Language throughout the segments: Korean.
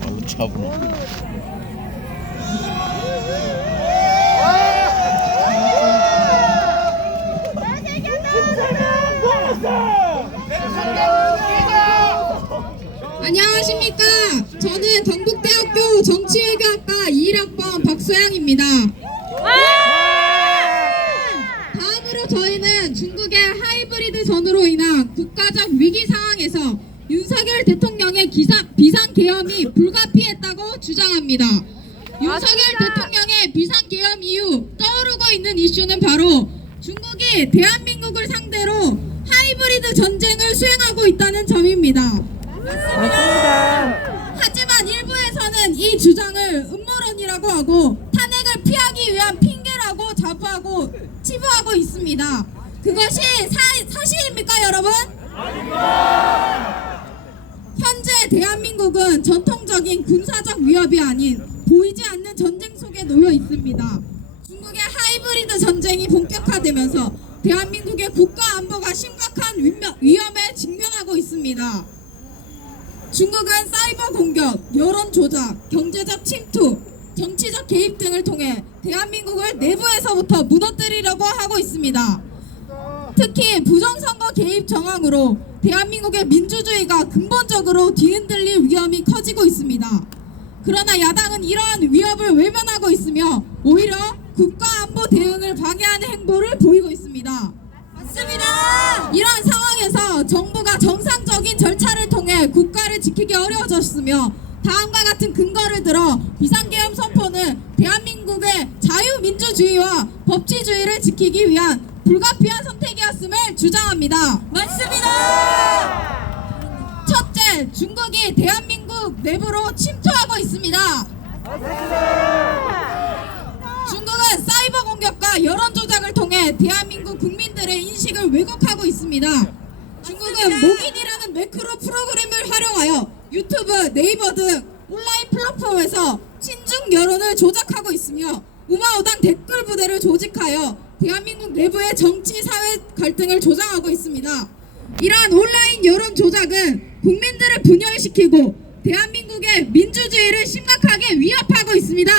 발로 차구나. 안녕하십니까. 저는 경북대학교 정치외교학과 21학번 박소영입니다. 다음으로 저희는 중국의 하이브리드 전으로 인한 국가적 위기 상황에서 윤석열 대통령의 비상계엄이 불가피했다고 주장합니다. 윤석열 대통령의 비상계엄 이후 떠오르고 있는 이슈는 바로 중국이 대한민국을 상대로 하이브리드 전쟁을 수행하고 있다는 점입니다. 맞습니다. 하지만 일부에서는 이 주장을 음모론이라고 하고 탄핵을 피하기 위한 핑계라고 자부하고 치부하고 있습니다. 그것이 사실입니까, 여러분? 아닙니다. 현재 대한민국은 전통적인 군사적 위협이 아닌 보이지 않는 전쟁 속에 놓여 있습니다. 중국의 하이브리드 전쟁이 본격화되면서 대한민국의 국가 안보가 심각한 위험에 직면하고 있습니다. 중국은 사이버 공격, 여론 조작, 경제적 침투, 정치적 개입 등을 통해 대한민국을 내부에서부터 무너뜨리려고 하고 있습니다. 특히 부정선거 개입 정황으로 대한민국의 민주주의가 근본적으로 뒤흔들릴 위험이 커지고 있습니다. 그러나 야당은 이러한 위협을 외면하고 있으며 오히려 국가안보 대응을 방해하는 행보를 보이고 있습니다. 맞습니다. 이러한 상황에서 정부가 정상적인 절차를 통해 국가를 지키기 어려워졌으며 다음과 같은 근거를 들어 비상계엄 선포는 대한민국의 자유민주주의와 법치주의를 지키기 위한 불가피한 선택이었음을 주장합니다. 맞습니다. 첫째, 중국이 대한민국 내부로 침투하고 있습니다. 중국은 사이버 공격과 여론 조작을 통해 대한민국 국민들의 인식을 왜곡하고 있습니다. 중국은 목인이라는 매크로 프로그램을 활용하여 유튜브, 네이버 등 온라인 플랫폼에서 친중 여론을 조작하고 있으며 우마오당 댓글 부대를 조직하여 대한민국 내부의 정치, 사회 갈등을 조장하고 있습니다. 이러한 온라인 여론 조작은 국민들을 분열시키고 대한민국의 민주주의를 심각하게 위협하고 있습니다.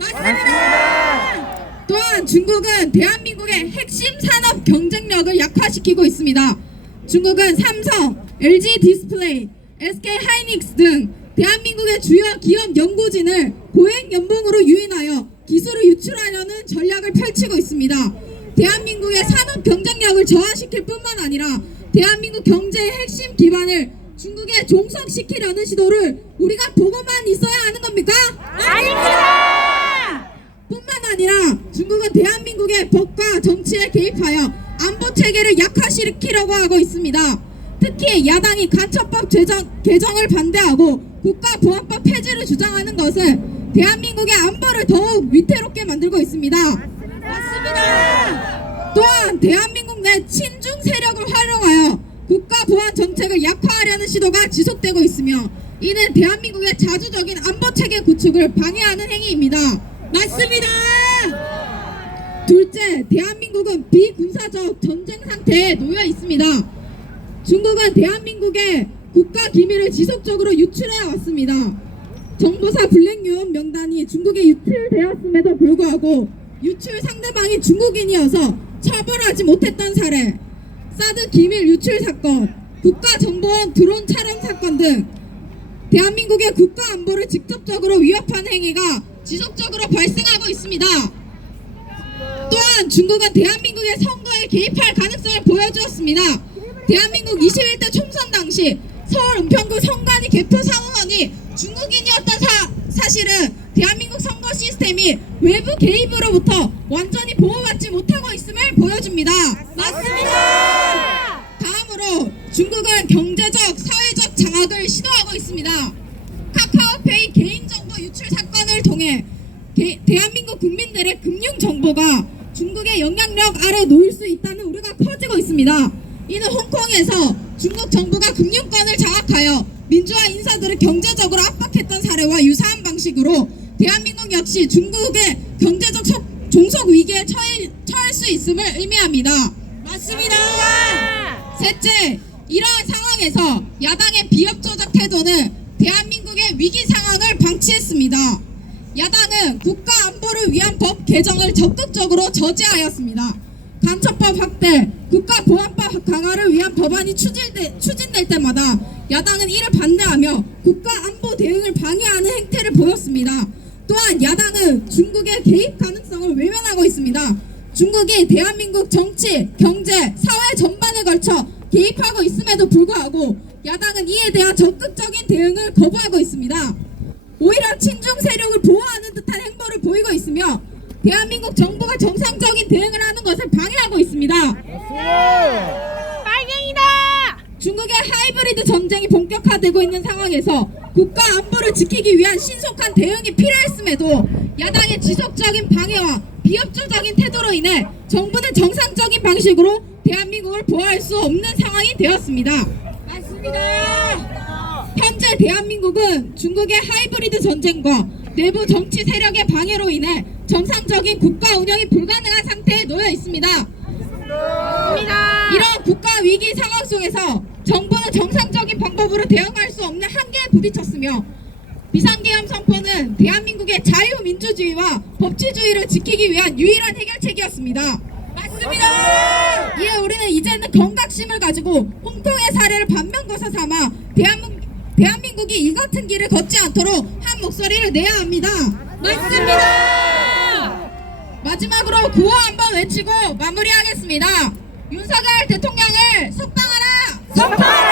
맞습니다. 또한 중국은 대한민국의 핵심 산업 경쟁력을 약화시키고 있습니다. 중국은 삼성, LG 디스플레이, SK 하이닉스 등 대한민국의 주요 기업 연구진을 고액 연봉으로 유인하여 기술을 유출하려는 전략을 펼치고 있습니다. 대한민국의 산업 경쟁력을 저하시킬 뿐만 아니라 대한민국 경제의 핵심 기반을 중국에 종속시키려는 시도를 우리가 보고만 있어야 하는 겁니까? 아닙니다. 뿐만 아니라 중국은 대한민국의 법과 정치에 개입하여 안보 체계를 약화시키려고 하고 있습니다. 특히 야당이 간첩법 개정을 반대하고 국가보안법 폐지를 주장하는 것은 대한민국의 안보를 더욱 위태롭게 만들고 있습니다. 맞습니다. 또한 대한민국 내 친중 세력을 활용하여 국가보안 정책을 약화하려는 시도가 지속되고 있으며 이는 대한민국의 자주적인 안보체계 구축을 방해하는 행위입니다. 맞습니다. 둘째, 대한민국은 비군사적 전쟁 상태에 놓여 있습니다. 중국은 대한민국의 국가 기밀을 지속적으로 유출해 왔습니다. 정보사 블랙유언 명단이 중국에 유출되었음에도 불구하고 유출 상대방이 중국인이어서 처벌하지 못했던 사례, 사드 기밀 유출 사건, 국가정보원 드론 촬영 사건 등 대한민국의 국가 안보를 직접적으로 위협하는 행위가 지속적으로 발생하고 있습니다. 또한 중국은 대한민국의 선거에 개입할 가능성을 보여주었습니다. 대한민국 21대 총선 당시 서울 은평구 선관위 개표 사무원이 중국인이었던 사실은 대한민국 선거 시스템이 외부 개입으로부터 완전히 보호받지 못하고 있음을 보여줍니다. 맞습니다. 다음으로 중국은 경제적, 사회적 장악을 시도하고 있습니다. 카카오페이 개인정보 유출 사건을 통해 대한민국 국민들의 금융정보가 중국의 영향력 아래 놓일 수 있다는 우려가 커지고 있습니다. 이는 홍콩에서 중국 정부가 금융권을 장악하여 민주화 인사들을 경제적으로 압박했던 사례와 유사한 방식으로 대한민국 역시 중국의 경제적 종속 위기에 처할 수 있음을 의미합니다. 맞습니다. 셋째, 이러한 상황에서 야당의 비협조적 태도는 대한민국의 중국의 위기 상황을 방치했습니다. 야당은 국가 안보를 위한 법 개정을 적극적으로 저지하였습니다. 간첩법 확대, 국가 보안법 강화를 위한 법안이 추진될 때마다 야당은 이를 반대하며 국가 안보 대응을 방해하는 행태를 보였습니다. 또한 야당은 중국의 개입 가능성을 외면하고 있습니다. 중국이 대한민국 정치, 경제, 사회 전반에 걸쳐 개입하고 있음에도 불구하고 야당은 이에 대한 적극적인 대응을 거부하고 있습니다. 오히려 친중 세력을 보호하는 듯한 행보를 보이고 있으며 대한민국 정부가 정상적인 대응을 하는 것을 방해하고 있습니다. 빨갱이다! 중국의 하이브리드 전쟁이 본격화되고 있는 상황에서 국가 안보를 지키기 위한 신속한 대응이 필요했음에도 야당의 지속적인 방해와 비협조적인 태도로 인해 정부는 정상적인 방식으로 대한민국을 보호할 수 없는 상황이 되었습니다. 맞습니다. 현재 대한민국은 중국의 하이브리드 전쟁과 내부 정치 세력의 방해로 인해 정상적인 국가 운영이 불가능한 상태에 놓여 있습니다. 이런 국가 위기 상황 속에서 정부는 정상적인 방법으로 대응할 수 없는 한계에 부딪혔으며 비상계엄 선포는 대한민국의 자유민주주의와 법치주의를 지키기 위한 유일한 해결책이었습니다. 맞습니다. 이에 우리는 이제는 경각심을 가지고 홍콩의 사례를 반면교사 삼아 대한민국이 이 같은 길을 걷지 않도록 한 목소리를 내야 합니다. 맞습니다. 마지막으로 구호 한번 외치고 마무리하겠습니다. 윤석열 대통령을 석방하라! 석방하라!